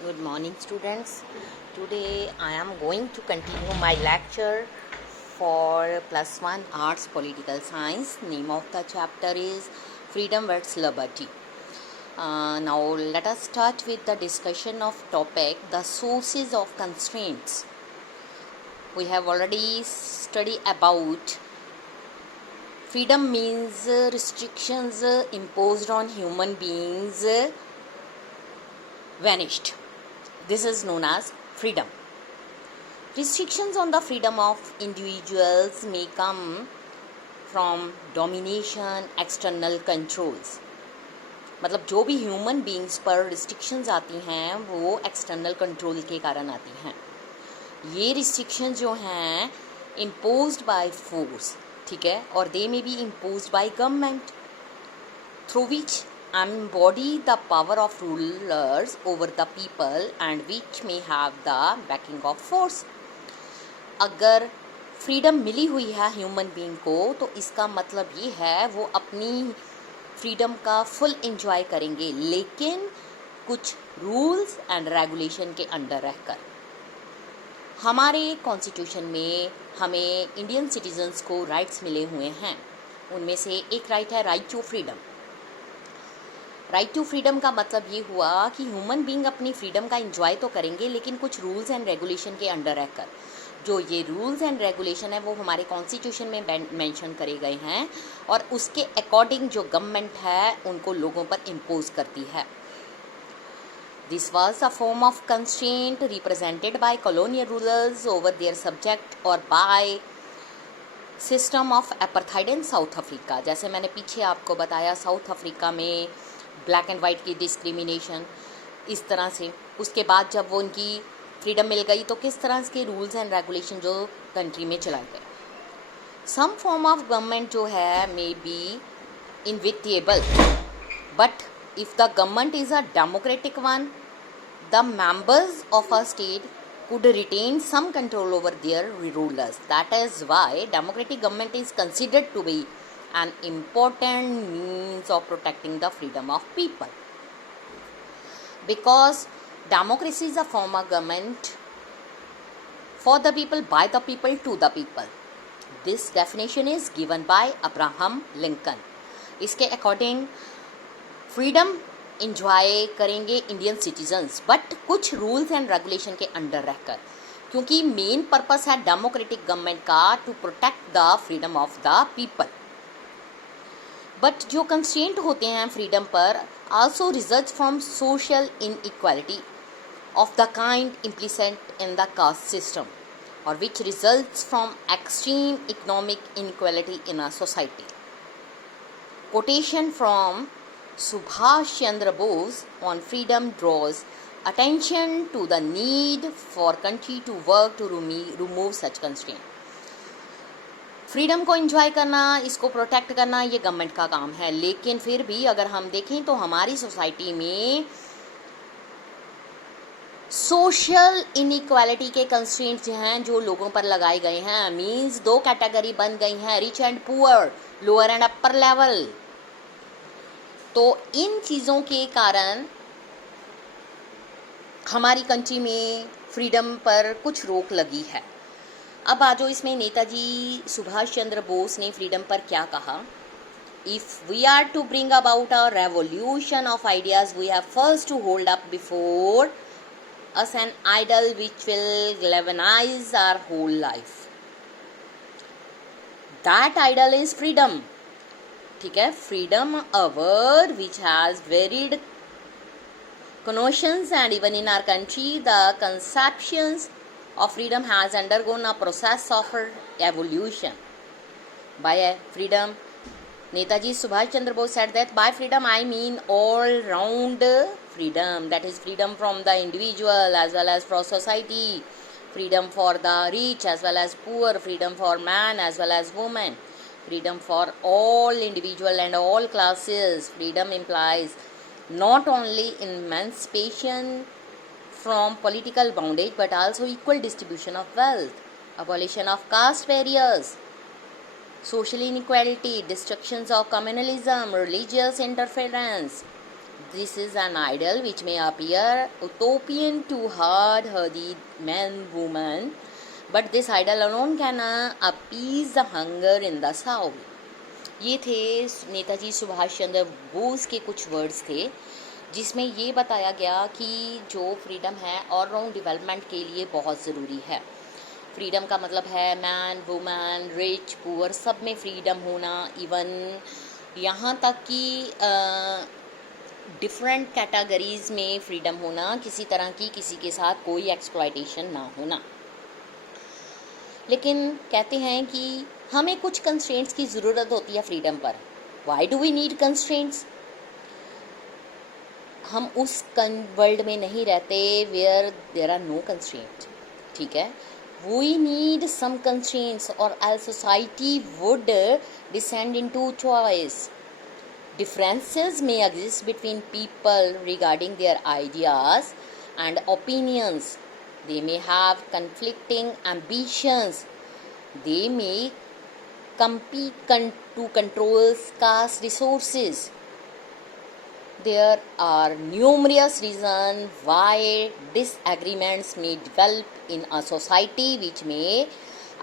Good morning, students. Today I am going to continue my lecture for plus one arts political science. Name of the chapter is Freedom vs Liberty. Now let us start with the discussion of topic the sources of constraints. We have already studied about freedom means restrictions imposed on human beings vanished. This is known as freedom. Restrictions on the freedom of individuals may come from domination, external controls. मतलब जो भी human beings पर restrictions आती हैं वो external control के कारण आती हैं. ये रिस्ट्रिक्शंस जो हैं इम्पोज्ड बाय फोर्स, ठीक है, और they may be imposed by government through which embody the power of rulers over the people and which may have the backing of force. अगर फ्रीडम मिली हुई है ह्यूमन बीइंग को तो इसका मतलब ये है वो अपनी फ्रीडम का फुल एंजॉय करेंगे, लेकिन कुछ रूल्स एंड रेगुलेशन के अंडर रहकर. हमारे कॉन्स्टिट्यूशन में हमें इंडियन सिटीजन्स को राइट्स मिले हुए हैं. उनमें से एक राइट है right to freedom. Right to freedom का मतलब ये हुआ कि ह्यूमन बीइंग अपनी फ्रीडम का एंजॉय तो करेंगे लेकिन कुछ रूल्स एंड रेगुलेशन के अंडर रहकर. जो ये रूल्स एंड रेगुलेशन है वो हमारे कॉन्स्टिट्यूशन में मेंशन करे गए हैं और उसके अकॉर्डिंग जो गवर्नमेंट है उनको लोगों पर इम्पोज करती है. This was a form of constraint represented by colonial rulers over their subject और by system of apartheid in South Africa. जैसे मैंने पीछे आपको बताया, साउथ अफ्रीका में ब्लैक एंड वाइट की डिस्क्रिमिनेशन इस तरह से. उसके बाद जब वो उनकी फ्रीडम मिल गई तो किस तरह के रूल्स एंड रेगुलेशन जो कंट्री में चलाए गए. सम फॉर्म ऑफ गवर्नमेंट जो है may be inevitable, but if the government is a democratic one the members of a state could retain some control over their rulers. That is why democratic government is considered to be an important means of protecting the freedom of people. Because democracy is a form of government for the people, by the people, to the people. This definition is given by Abraham Lincoln. इसके according freedom enjoy करेंगे Indian citizens, but कुछ rules and regulation के under रहकर, क्योंकि main purpose है democratic government का to protect the freedom of the people. But जो constraint होते हैं फ्रीडम पर also result from social inequality of the kind implicit in the caste system और which results from extreme economic inequality in a society. Quotation from Subhash Chandra Bose on freedom draws attention to the need for country to work to remove such constraint. Freedom को enjoy करना, इसको protect करना ये government का काम है, लेकिन फिर भी अगर हम देखें तो हमारी सोसाइटी में सोशल इनइक्वालिटी के कंस्ट्रेंट्स जो हैं जो लोगों पर लगाए गए हैं, मीन्स दो कैटेगरी बन गई हैं, rich and poor, lower and upper level. तो इन चीज़ों के कारण हमारी कंट्री में फ्रीडम पर कुछ रोक लगी है. अब आ जाओ इसमें नेताजी सुभाष चंद्र बोस ने फ्रीडम पर क्या कहा. If we are to bring about a revolution of ideas we have first to hold up before us an ideal which will galvanize our whole life. That ideal is freedom. ठीक है, freedom a word which has varied connotations and even in our country the conceptions of freedom has undergone a process of evolution. By freedom, Netaji Subhash Chandra Bose said that by freedom I mean all round freedom, that is freedom from the individual as well as for society, freedom for the rich as well as poor, freedom for man as well as woman, freedom for all individual and all classes. Freedom implies not only emancipation from political bondage but also equal distribution of wealth, abolition of caste barriers, social inequality, destructions of communalism, religious interference, this is an ideal which may appear utopian to hard-hearted men, women, but this ideal alone can appease the hunger in the soul. ये थे नेताजी सुभाष चंद्र बोस के कुछ words थे जिसमें ये बताया गया कि जो फ्रीडम है ऑलराउंड डेवलपमेंट के लिए बहुत ज़रूरी है। फ्रीडम का मतलब है मैन, वुमेन, रिच, पुअर, सब में फ्रीडम होना, इवन यहाँ तक कि डिफरेंट कैटेगरीज़ में फ्रीडम होना, किसी तरह की किसी के साथ कोई एक्सप्लॉयटेशन ना होना। लेकिन कहते हैं कि हमें कुछ कंस्ट्रेंट्स की ज़रूरत होती है फ्रीडम पर। Why do we need constraints? हम उस वर्ल्ड में नहीं रहते where there are no constraint, ठीक है। We need some constraints or else society would descend into choice. Differences may exist between people regarding their ideas and opinions. They may have conflicting ambitions. They may compete to control scarce resources. There are numerous reasons why disagreements may develop in a society which may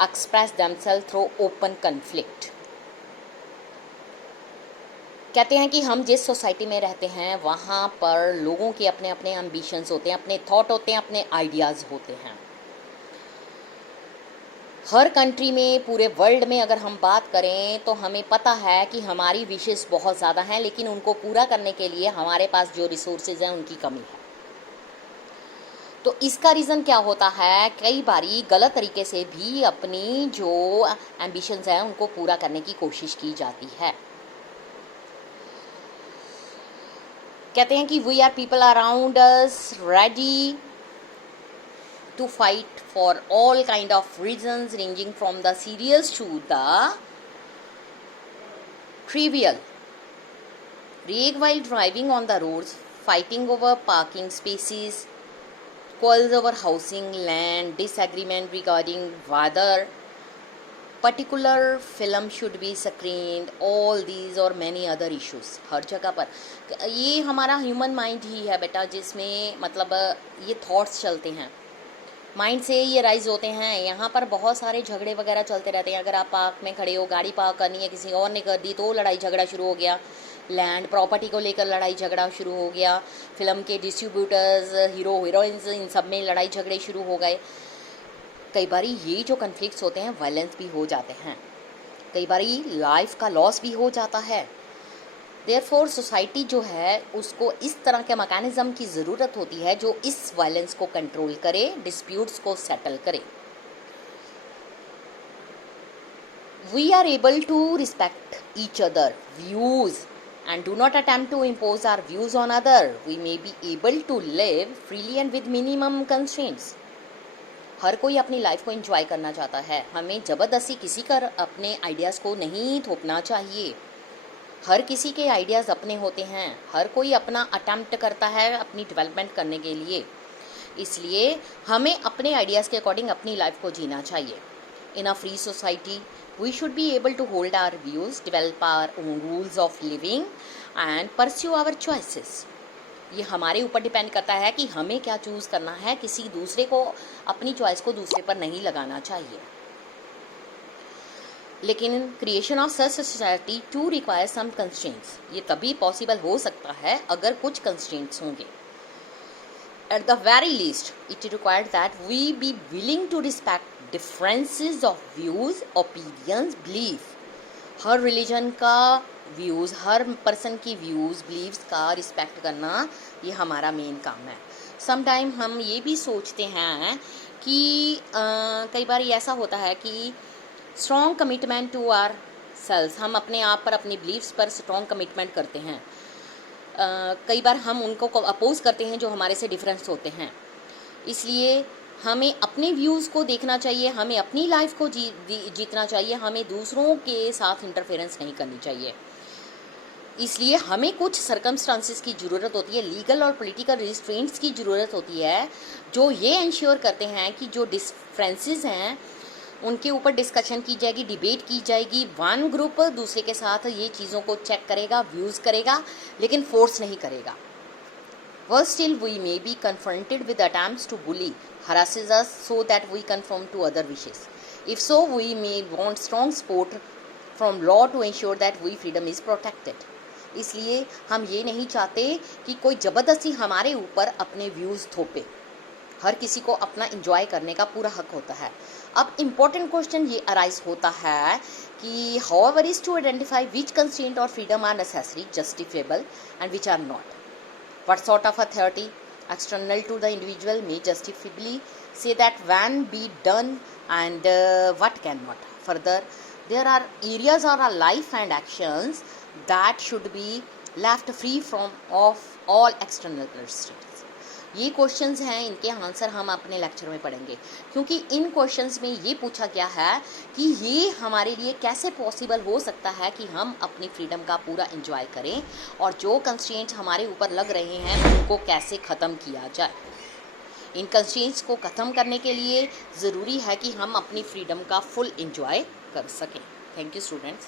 express themselves through open conflict. कहते हैं कि हम जिस society में रहते हैं वहाँ पर लोगों के अपने अपने एम्बिशंस होते हैं, अपने थॉट होते हैं, अपने आइडियाज़ होते हैं। हर कंट्री में, पूरे वर्ल्ड में अगर हम बात करें तो हमें पता है कि हमारी विशेस बहुत ज़्यादा हैं, लेकिन उनको पूरा करने के लिए हमारे पास जो रिसोर्सेज हैं उनकी कमी है। तो इसका रीज़न क्या होता है? कई बारी गलत तरीके से भी अपनी जो एम्बिशंस हैं उनको पूरा करने की कोशिश की जाती है। कहते हैं कि we are people around us ready to fight for all kind of reasons ranging from the serious to the trivial. Rage while driving on the roads, fighting over parking spaces, quarrels over housing, land, disagreement regarding whether particular film should be screened, all these और many other issues। हर जगह पर ये हमारा human mind ही है बेटा, जिसमें मतलब ये थॉट्स चलते हैं, माइंड से ये राइज होते हैं। यहाँ पर बहुत सारे झगड़े वगैरह चलते रहते हैं। अगर आप पार्क में खड़े हो, गाड़ी पार्क करनी है, किसी और ने कर दी तो लड़ाई झगड़ा शुरू हो गया। लैंड प्रॉपर्टी को लेकर लड़ाई झगड़ा शुरू हो गया। फिल्म के डिस्ट्रीब्यूटर्स, हीरो हीरोइंस, इन सब में लड़ाई झगड़े शुरू हो गए। कई बारी ये जो कन्फ्लिक्ट्स होते हैं वायलेंस भी हो जाते हैं, कई बारी लाइफ का लॉस भी हो जाता है। देयरफॉर सोसाइटी जो है उसको इस तरह के मैकेनिज्म की ज़रूरत होती है जो इस वायलेंस को कंट्रोल करे, डिस्प्यूट्स को सेटल करे। We are able to respect each other views and do not attempt to impose our views on other. We may be able to live freely and with minimum constraints. हर कोई अपनी life को enjoy करना चाहता है। हमें ज़बरदस्ती किसी का अपने आइडियाज़ को नहीं थोपना चाहिए। हर किसी के आइडियाज़ अपने होते हैं, हर कोई अपना अटेम्प्ट करता है अपनी डेवलपमेंट करने के लिए। इसलिए हमें अपने आइडियाज़ के अकॉर्डिंग अपनी लाइफ को जीना चाहिए। In a free society, we should be able to hold our views, develop our own rules of living and pursue our choices. ये हमारे ऊपर डिपेंड करता है कि हमें क्या चूज़ करना है। किसी दूसरे को, अपनी चॉइस को दूसरे पर नहीं लगाना चाहिए। लेकिन creation of such society to require some constraints. ये तभी पॉसिबल हो सकता है अगर कुछ कंस्ट्रेंट्स होंगे। At the very least, it required that we be willing to respect differences of views, opinions, belief. Her religion का व्यूज़, हर पर्सन की व्यूज़, बिलीव्स का रिस्पेक्ट करना ये हमारा मेन काम है। समटाइम हम ये भी सोचते हैं कि कई बार ऐसा होता है कि strong commitment to our self, हम अपने आप पर, अपनी बिलीव्स पर स्ट्रॉन्ग कमिटमेंट करते हैं। कई बार हम उनको अपोज करते हैं जो हमारे से डिफरेंस होते हैं। इसलिए हमें अपने व्यूज़ को देखना चाहिए, हमें अपनी लाइफ को जीतना चाहिए, हमें दूसरों के साथ इंटरफेरेंस नहीं करनी चाहिए। इसलिए हमें कुछ सर्कमस्टांसेस की ज़रूरत होती है, लीगल और पॉलिटिकल रिस्ट्रेंट्स की ज़रूरत होती है जो ये इंश्योर करते हैं कि जो डिफरेंसेस हैं उनके ऊपर डिस्कशन की जाएगी, डिबेट की जाएगी। वन ग्रुप दूसरे के साथ ये चीज़ों को चेक करेगा, व्यूज़ करेगा, लेकिन फोर्स नहीं करेगा। Worse still, we may be confronted with attempts to bully, harasses us so that we conform to other wishes. If so, we may want strong support from law to ensure that we freedom is protected. इसलिए हम ये नहीं चाहते कि कोई ज़बरदस्ती हमारे ऊपर अपने व्यूज़ थोपे. हर किसी को अपना इंजॉय करने का पूरा हक होता है. अब इम्पोर्टेंट क्वेश्चन ये अराइज होता है कि however is to identify which constraint और freedom are necessary, justifiable and which are not. What sort of authority external to the individual may justifiably say that when be done and what cannot. Further, there are areas of our life and actions that should be left free from of all external constraints. ये questions हैं, इनके answer हम अपने lecture में पढ़ेंगे, क्योंकि इन questions में ये पूछा गया है कि ये हमारे लिए कैसे पॉसिबल हो सकता है कि हम अपनी फ्रीडम का पूरा एंजॉय करें और जो कंस्ट्रेंट्स हमारे ऊपर लग रहे हैं उनको कैसे ख़त्म किया जाए. इन कंस्ट्रेंट्स को ख़त्म करने के लिए ज़रूरी है कि हम अपनी फ्रीडम का फुल एंजॉय कर सकें. Thank you students.